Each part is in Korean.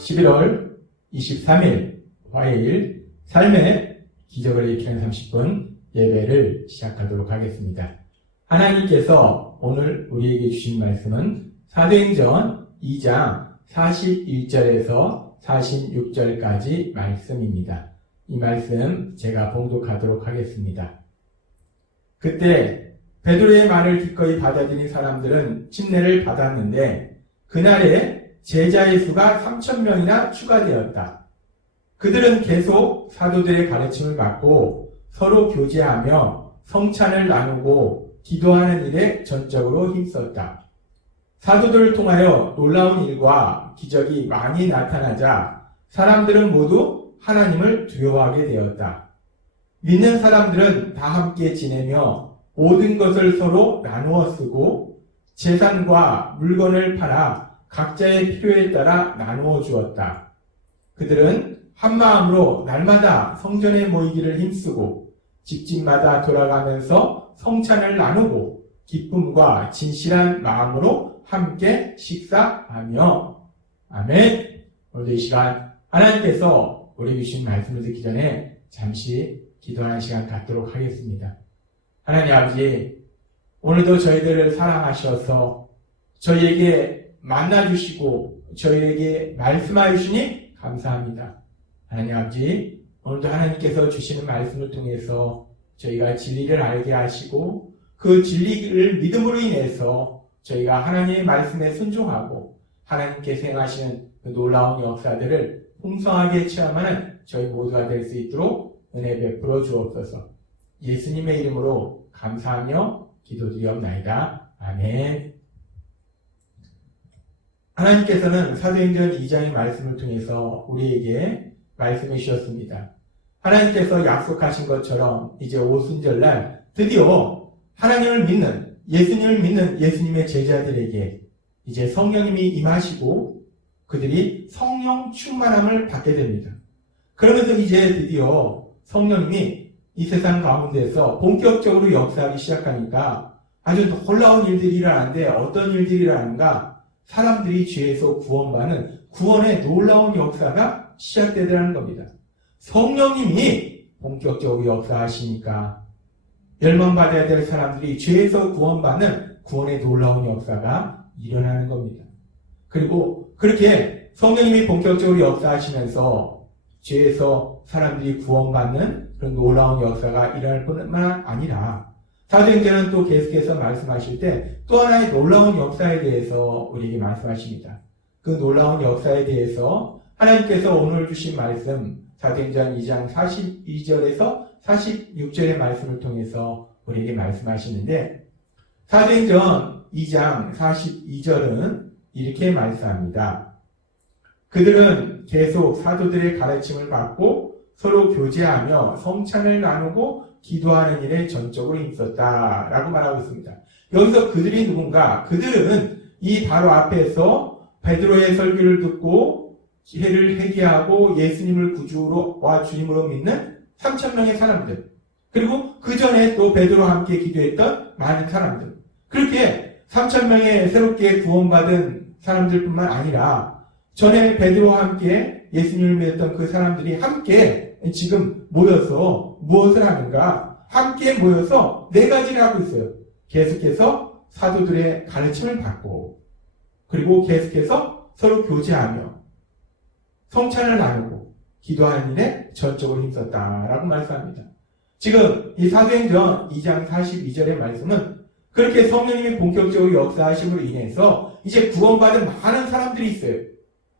11월 23일 화요일 삶의 기적을 일으키는 30분 예배를 시작하도록 하겠습니다. 하나님께서 오늘 우리에게 주신 말씀은 사도행전 2장 41절에서 46절까지 말씀입니다. 이 말씀 제가 봉독하도록 하겠습니다. 그때 베드로의 말을 기꺼이 받아들인 사람들은 침례를 받았는데 그날에 제자의 수가 3,000명이나 추가되었다. 그들은 계속 사도들의 가르침을 받고 서로 교제하며 성찬을 나누고 기도하는 일에 전적으로 힘썼다. 사도들을 통하여 놀라운 일과 기적이 많이 나타나자 사람들은 모두 하나님을 두려워하게 되었다. 믿는 사람들은 다 함께 지내며 모든 것을 서로 나누어 쓰고 재산과 물건을 팔아 각자의 필요에 따라 나누어 주었다. 그들은 한 마음으로 날마다 성전에 모이기를 힘쓰고 집집마다 돌아가면서 성찬을 나누고 기쁨과 진실한 마음으로 함께 식사하며. 아멘. 오늘도 이 시간 하나님께서 우리 주신 말씀을 듣기 전에 잠시 기도하는 시간 갖도록 하겠습니다. 하나님 아버지, 오늘도 저희들을 사랑하셔서 저희에게 만나주시고 저희에게 말씀하여 주시니 감사합니다. 하나님 아버지, 오늘도 하나님께서 주시는 말씀을 통해서 저희가 진리를 알게 하시고 그 진리를 믿음으로 인해서 저희가 하나님의 말씀에 순종하고 하나님께서 행하시는 그 놀라운 역사들을 풍성하게 체험하는 저희 모두가 될 수 있도록 은혜 베풀어 주옵소서. 예수님의 이름으로 감사하며 기도드리옵나이다. 아멘. 하나님께서는 사도행전 2장의 말씀을 통해서 우리에게 말씀해 주셨습니다. 하나님께서 약속하신 것처럼 이제 오순절날 드디어 하나님을 믿는, 예수님을 믿는 예수님의 제자들에게 이제 성령님이 임하시고 그들이 성령 충만함을 받게 됩니다. 그러면서 이제 드디어 성령님이 이 세상 가운데서 본격적으로 역사하기 시작하니까 아주 놀라운 일들이 일어나는데 어떤 일들이 일어나는가? 사람들이 죄에서 구원받는 구원의 놀라운 역사가 시작되더라는 겁니다. 성령님이 본격적으로 역사하시니까 멸망받아야 될 사람들이 죄에서 구원받는 구원의 놀라운 역사가 일어나는 겁니다. 그리고 그렇게 성령님이 본격적으로 역사하시면서 죄에서 사람들이 구원받는 그런 놀라운 역사가 일어날 뿐만 아니라 사도행전은 또 계속해서 말씀하실 때 또 하나의 놀라운 역사에 대해서 우리에게 말씀하십니다. 그 놀라운 역사에 대해서 하나님께서 오늘 주신 말씀 사도행전 2장 42절에서 46절의 말씀을 통해서 우리에게 말씀하시는데 사도행전 2장 42절은 이렇게 말씀합니다. 그들은 계속 사도들의 가르침을 받고 서로 교제하며 성찬을 나누고 기도하는 일에 전적으로 힘썼다라고 말하고 있습니다. 여기서 그들이 누군가? 그들은 이 바로 앞에서 베드로의 설교를 듣고 지혜를 회개하고 예수님을 구주와 주님으로 믿는 3,000명의 사람들, 그리고 그 전에 또 베드로와 함께 기도했던 많은 사람들, 그렇게 3,000명의 새롭게 구원받은 사람들뿐만 아니라 전에 베드로와 함께 예수님을 믿었던 그 사람들이 함께 지금 모여서 무엇을 하는가? 함께 모여서 네 가지를 하고 있어요. 계속해서 사도들의 가르침을 받고, 그리고 계속해서 서로 교제하며 성찬을 나누고 기도하는 일에 전적으로 힘썼다라고 말씀합니다. 지금 이 사도행전 2장 42절의 말씀은 그렇게 성령님이 본격적으로 역사하심으로 인해서 이제 구원받은 많은 사람들이 있어요.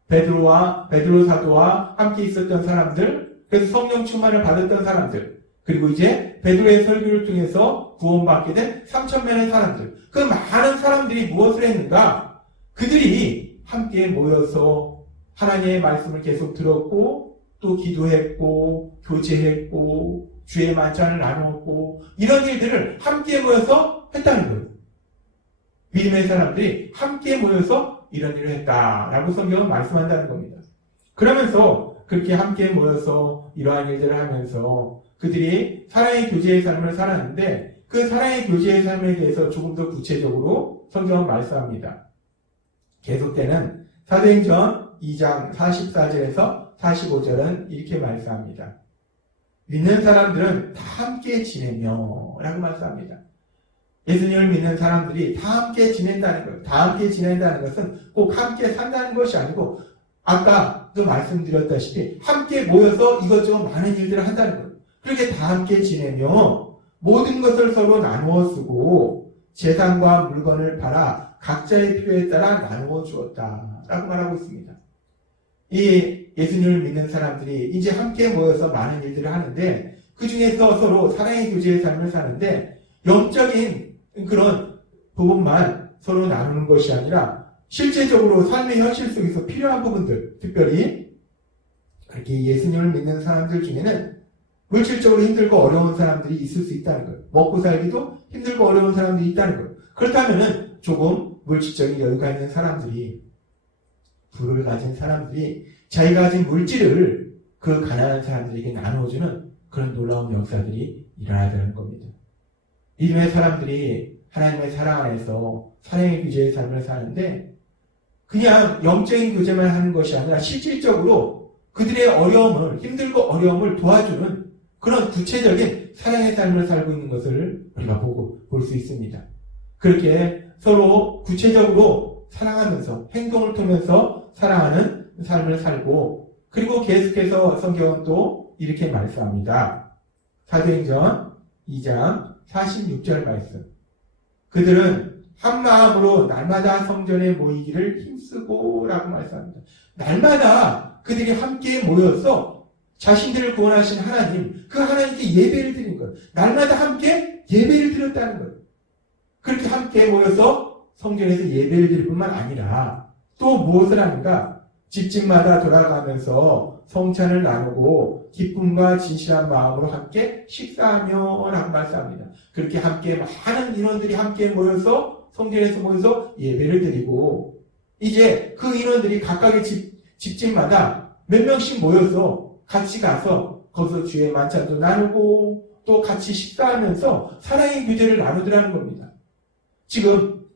베드로 사도와 함께 있었던 사람들, 그래서 성령 충만을 받았던 사람들, 그리고 이제 베드로의 설교를 통해서 구원받게 된 3,000명의 사람들, 그 많은 사람들이 무엇을 했는가? 그들이 함께 모여서 하나님의 말씀을 계속 들었고 또 기도했고 교제했고 주의 만찬을 나누었고 이런 일들을 함께 모여서 했다는 거예요. 믿음의 사람들이 함께 모여서 이런 일을 했다라고 성경은 말씀한다는 겁니다. 그러면서 그렇게 함께 모여서 이러한 일들을 하면서 그들이 사랑의 교제의 삶을 살았는데 그 사랑의 교제의 삶에 대해서 조금 더 구체적으로 성경은 말씀합니다. 계속되는 사도행전 2장 44절에서 45절은 이렇게 말씀합니다. 믿는 사람들은 다 함께 지내며 라고 말씀합니다. 예수님을 믿는 사람들이 다 함께 지낸다는 것, 다 함께 지낸다는 것은 꼭 함께 산다는 것이 아니고 아까도 말씀드렸다시피 함께 모여서 이것저것 많은 일들을 한다는 거예요. 그렇게 다 함께 지내며 모든 것을 서로 나누어 쓰고 재산과 물건을 팔아 각자의 필요에 따라 나누어 주었다 라고 말하고 있습니다. 이 예수님을 믿는 사람들이 이제 함께 모여서 많은 일들을 하는데 그 중에서 서로 사랑의 교제의 삶을 사는데 영적인 그런 부분만 서로 나누는 것이 아니라 실제적으로 삶의 현실 속에서 필요한 부분들, 특별히 그렇게 예수님을 믿는 사람들 중에는 물질적으로 힘들고 어려운 사람들이 있을 수 있다는 거예요. 먹고 살기도 힘들고 어려운 사람들이 있다는 거예요. 그렇다면은 조금 물질적인 여유가 있는 사람들이, 부를 가진 사람들이 자기가 가진 물질을 그 가난한 사람들에게 나누어주는 그런 놀라운 역사들이 일어나야 되는 겁니다. 믿음의 사람들이 하나님의 사랑 안에서 사랑의 교제의 삶을 사는데 그냥 영적인 교제만 하는 것이 아니라 실질적으로 그들의 어려움을, 힘들고 어려움을 도와주는 그런 구체적인 사랑의 삶을 살고 있는 것을 우리가 볼 수 있습니다. 그렇게 서로 구체적으로 사랑하면서 행동을 통해서 사랑하는 삶을 살고, 그리고 계속해서 성경은 또 이렇게 말씀합니다. 사도행전 2장 46절 말씀. 그들은 한 마음으로 날마다 성전에 모이기를 힘쓰고 라고 말씀합니다. 날마다 그들이 함께 모여서 자신들을 구원하신 하나님, 그 하나님께 예배를 드린 거예요. 날마다 함께 예배를 드렸다는 거예요. 그렇게 함께 모여서 성전에서 예배를 드릴 뿐만 아니라 또 무엇을 하는가? 집집마다 돌아가면서 성찬을 나누고 기쁨과 진실한 마음으로 함께 식사하며 라고 말씀합니다. 그렇게 함께 많은 인원들이 함께 모여서 성전에서 모여서 예배를 드리고, 이제 그 인원들이 각각의 집집마다 몇 명씩 모여서 같이 가서 거기서 주의 만찬도 나누고 또 같이 식사하면서 사랑의 교제를 나누더라는 겁니다. 지금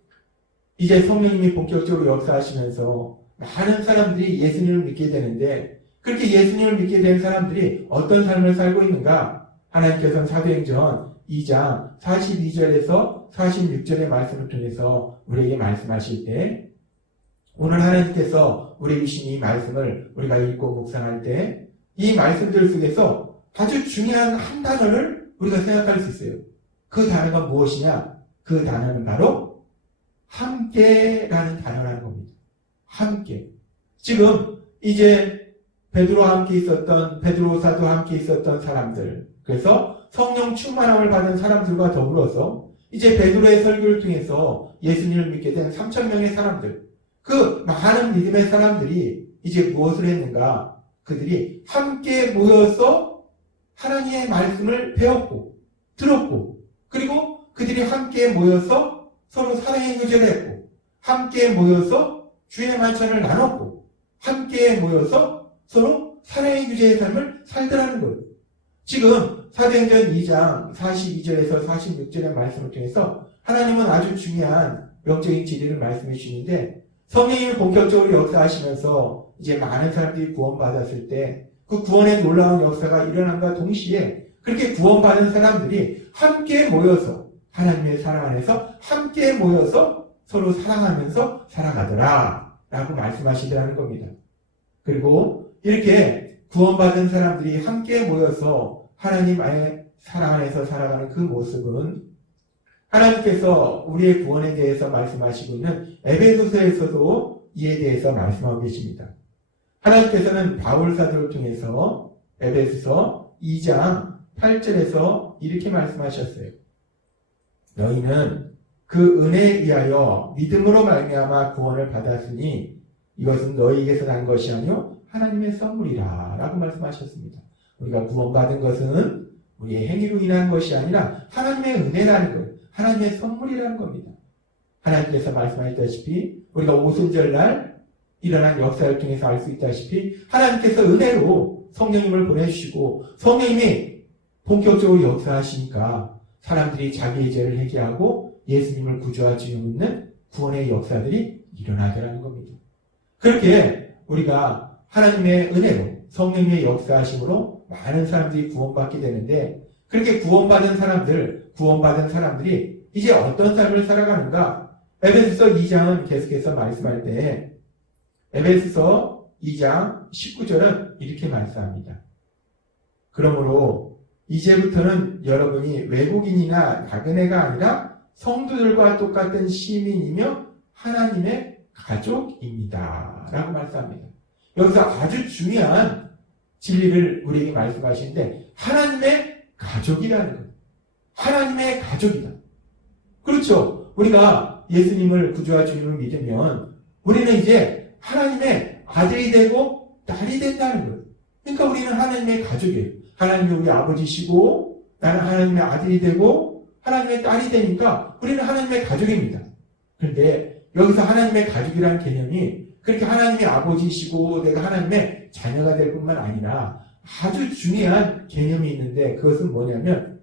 이제 성령님이 본격적으로 역사하시면서 많은 사람들이 예수님을 믿게 되는데, 그렇게 예수님을 믿게 된 사람들이 어떤 삶을 살고 있는가? 하나님께서는 사도행전 2장 42절에서 46절의 말씀을 통해서 우리에게 말씀하실 때, 오늘 하나님께서 우리에게 주신 이 말씀을 우리가 읽고 묵상할 때 이 말씀들 속에서 아주 중요한 한 단어를 우리가 생각할 수 있어요. 그 단어가 무엇이냐? 그 단어는 바로 함께라는 단어라는 겁니다. 함께. 지금 이제 베드로와 함께 있었던, 베드로 사도와 함께 있었던 사람들, 그래서 성령 충만함을 받은 사람들과 더불어서 이제 베드로의 설교를 통해서 예수님을 믿게 된 3,000명의 사람들, 그 많은 믿음의 사람들이 이제 무엇을 했는가? 그들이 함께 모여서 하나님의 말씀을 배웠고 들었고, 그리고 그들이 함께 모여서 서로 사랑의 교제를 했고, 함께 모여서 주의 만찬을 나눴고, 함께 모여서 서로 사랑의 교제의 삶을 살더라는 거예요. 지금 사도행전 2장 42절에서 46절의 말씀을 통해서 하나님은 아주 중요한 영적인 진리를 말씀해 주시는데, 성령님이 본격적으로 역사하시면서 이제 많은 사람들이 구원받았을 때 그 구원의 놀라운 역사가 일어남과 동시에 그렇게 구원받은 사람들이 함께 모여서 하나님의 사랑 안에서 함께 모여서 서로 사랑하면서 살아가더라 라고 말씀하시더라는 겁니다. 그리고 이렇게 구원받은 사람들이 함께 모여서 하나님의 사랑 안에서 살아가는 그 모습은 하나님께서 우리의 구원에 대해서 말씀하시고 있는 에베소서에서도 이에 대해서 말씀하고 계십니다. 하나님께서는 바울 사도를 통해서 에베소서 2장 8절에서 이렇게 말씀하셨어요. 너희는 그 은혜에 의하여 믿음으로 말미암아 구원을 받았으니 이것은 너희에게서 난 것이 아니요 하나님의 선물이라 라고 말씀하셨습니다. 우리가 구원받은 것은 우리의 행위로 인한 것이 아니라 하나님의 은혜라는 거예요. 하나님의 선물이라는 겁니다. 하나님께서 말씀하셨다시피 우리가 오순절날 일어난 역사를 통해서 알 수 있다시피 하나님께서 은혜로 성령님을 보내주시고 성령님이 본격적으로 역사하시니까 사람들이 자기의 죄를 회개하고 예수님을 구주와 주님을 믿는 구원의 역사들이 일어나더라는 겁니다. 그렇게 우리가 하나님의 은혜로 성령의 역사하심으로 많은 사람들이 구원받게 되는데 그렇게 구원받은 사람들이 이제 어떤 삶을 살아가는가? 에베소서 2장은 계속해서 말씀할 때 에베소서 2장 19절은 이렇게 말씀합니다. 그러므로 이제부터는 여러분이 외국인이나 나그네가 아니라 성도들과 똑같은 시민이며 하나님의 가족입니다. 라고 말씀합니다. 여기서 아주 중요한 진리를 우리에게 말씀하시는데 하나님의 가족이라는 거예요. 하나님의 가족이다. 그렇죠. 우리가 예수님을 구주와 주님을 믿으면 우리는 이제 하나님의 아들이 되고 딸이 된다는 거예요. 그러니까 우리는 하나님의 가족이에요. 하나님이 우리 아버지시고 나는 하나님의 아들이 되고 하나님의 딸이 되니까 우리는 하나님의 가족입니다. 그런데 여기서 하나님의 가족이라는 개념이 그렇게 하나님의 아버지시고 내가 하나님의 자녀가 될 뿐만 아니라 아주 중요한 개념이 있는데 그것은 뭐냐면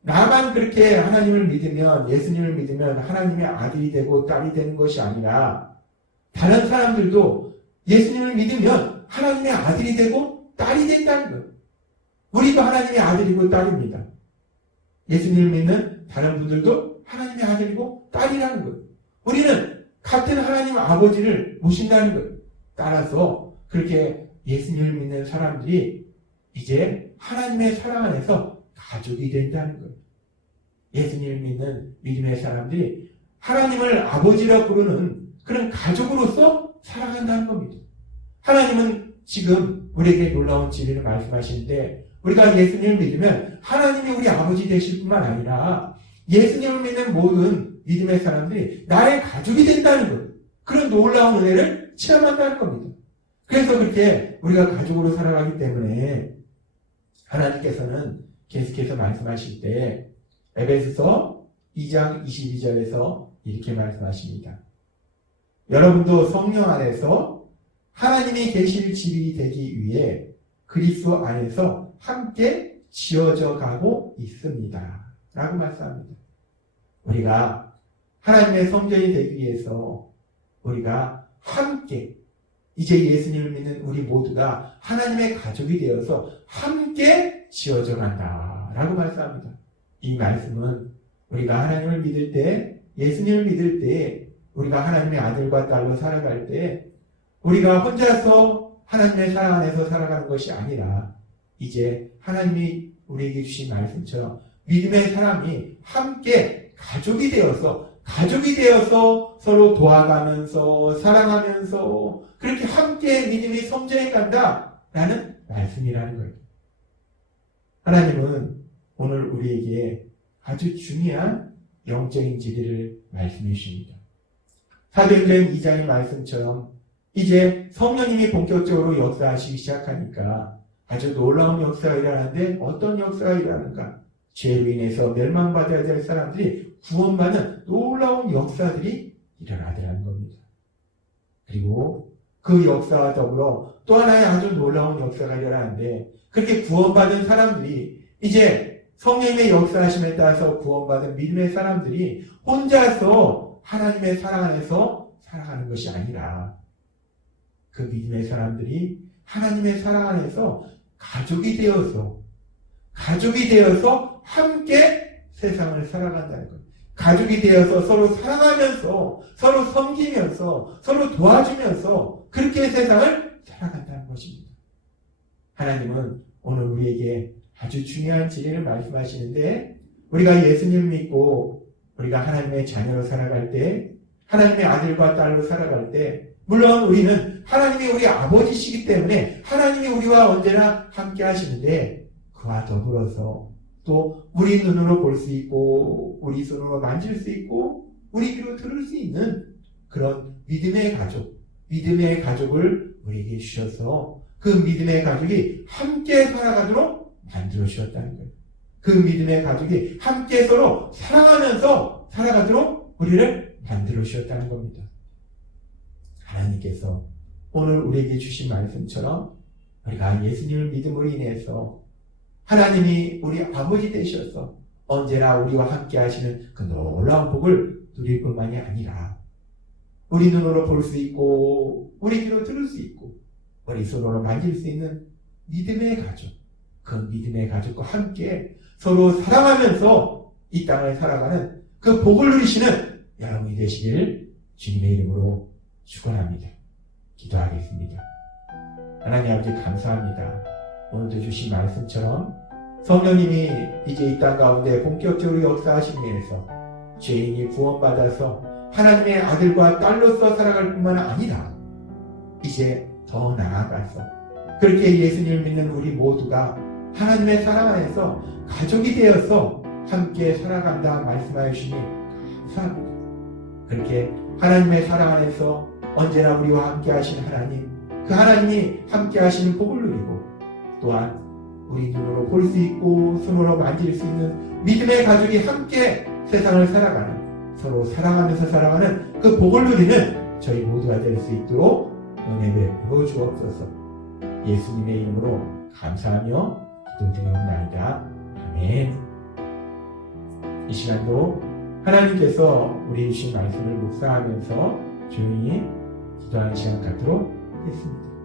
나만 그렇게 하나님을 믿으면 예수님을 믿으면 하나님의 아들이 되고 딸이 되는 것이 아니라 다른 사람들도 예수님을 믿으면 하나님의 아들이 되고 딸이 된다는 거예요. 우리도 하나님의 아들이고 딸입니다. 예수님을 믿는 다른 분들도 하나님의 아들이고 딸이라는 거예요. 우리는 같은 하나님 아버지를 모신다는 거예요. 따라서 그렇게 예수님을 믿는 사람들이 이제 하나님의 사랑 안에서 가족이 된다는 거예요. 예수님을 믿는 믿음의 사람들이 하나님을 아버지라 부르는 그런 가족으로서 살아간다는 겁니다. 하나님은 지금 우리에게 놀라운 진리를 말씀하시는데 우리가 예수님을 믿으면 하나님이 우리 아버지 되실 뿐만 아니라 예수님을 믿는 모든 믿음의 사람들이 나의 가족이 된다는 거예요. 그런 놀라운 은혜를 체험한다는 겁니다. 그래서 그렇게 우리가 가족으로 살아가기 때문에 하나님께서는 계속해서 말씀하실 때 에베소서 2장 22절에서 이렇게 말씀하십니다. 여러분도 성령 안에서 하나님이 계실 집이 되기 위해 그리스도 안에서 함께 지어져 가고 있습니다. 라고 말씀합니다. 우리가 하나님의 성전이 되기 위해서 우리가 함께 이제 예수님을 믿는 우리 모두가 하나님의 가족이 되어서 함께 지어져 간다. 라고 말씀합니다. 이 말씀은 우리가 하나님을 믿을 때 예수님을 믿을 때 우리가 하나님의 아들과 딸로 살아갈 때 우리가 혼자서 하나님의 사랑 안에서 살아가는 것이 아니라 이제 하나님이 우리에게 주신 말씀처럼 믿음의 사람이 함께 가족이 되어서 서로 도와가면서 사랑하면서 그렇게 함께 믿음이 성장해 간다라는 말씀이라는 거예요. 하나님은 오늘 우리에게 아주 중요한 영적인 진리를 말씀해 주십니다. 사도행전 2장의 말씀처럼 이제 성령님이 본격적으로 역사하시기 시작하니까 아주 놀라운 역사가 일어나는데 어떤 역사가 일어나는가? 죄로 인해서 멸망받아야 될 사람들이 구원받는 놀라운 역사들이 일어나더라는 겁니다. 그리고 그 역사와 더불어 또 하나의 아주 놀라운 역사가 일어나는데 그렇게 구원받은 사람들이 이제 성령님의 역사하심에 따라서 구원받은 믿음의 사람들이 혼자서 하나님의 사랑 안에서 살아가는 것이 아니라 그 믿음의 사람들이 하나님의 사랑 안에서 가족이 되어서 함께 세상을 살아간다는 것. 가족이 되어서 서로 사랑하면서 서로 섬기면서 서로 도와주면서 그렇게 세상을 살아간다는 것입니다. 하나님은 오늘 우리에게 아주 중요한 진리를 말씀하시는데 우리가 예수님을 믿고 우리가 하나님의 자녀로 살아갈 때 하나님의 아들과 딸로 살아갈 때 물론 우리는 하나님이 우리 아버지시기 때문에 하나님이 우리와 언제나 함께 하시는데 그와 더불어서 또 우리 눈으로 볼 수 있고 우리 손으로 만질 수 있고 우리 귀로 들을 수 있는 그런 믿음의 가족을 우리에게 주셔서 그 믿음의 가족이 함께 살아가도록 만들어 주셨다는 거예요. 그 믿음의 가족이 함께 서로 사랑하면서 살아가도록 우리를 만들어 주셨다는 겁니다. 하나님께서 오늘 우리에게 주신 말씀처럼 우리가 예수님을 믿음으로 인해서 하나님이 우리 아버지 되셔서 언제나 우리와 함께 하시는 그 놀라운 복을 누릴 뿐만이 아니라 우리 눈으로 볼 수 있고 우리 귀로 들을 수 있고 우리 손으로 만질 수 있는 믿음의 가족, 그 믿음의 가족과 함께 서로 사랑하면서 이 땅을 살아가는 그 복을 누리시는 여러분이 되시길 주님의 이름으로 축원합니다. 기도하겠습니다. 하나님 아버지 감사합니다. 오늘도 주신 말씀처럼 성령님이 이제 이 땅 가운데 본격적으로 역사하시기 위해서 죄인이 구원받아서 하나님의 아들과 딸로서 살아갈 뿐만 아니라 이제 더 나아가서 그렇게 예수님을 믿는 우리 모두가 하나님의 사랑 안에서 가족이 되어서 함께 살아간다 말씀하여 주시니 감사합니다. 그렇게 하나님의 사랑 안에서 언제나 우리와 함께 하신 하나님, 그 하나님이 함께 하시는 복을 누리고 또한 우리 눈으로 볼 수 있고 손으로 만질 수 있는 믿음의 가족이 함께 세상을 살아가는, 서로 사랑하면서 살아가는 그 복을 누리는 저희 모두가 될 수 있도록 은혜 베풀어 주옵소서. 예수님의 이름으로 감사하며 기도드리옵나이다. 아멘. 이 시간도 하나님께서 우리 주신 말씀을 묵상하면서 조용히 기도하는 시간 갖도록 하겠습니다.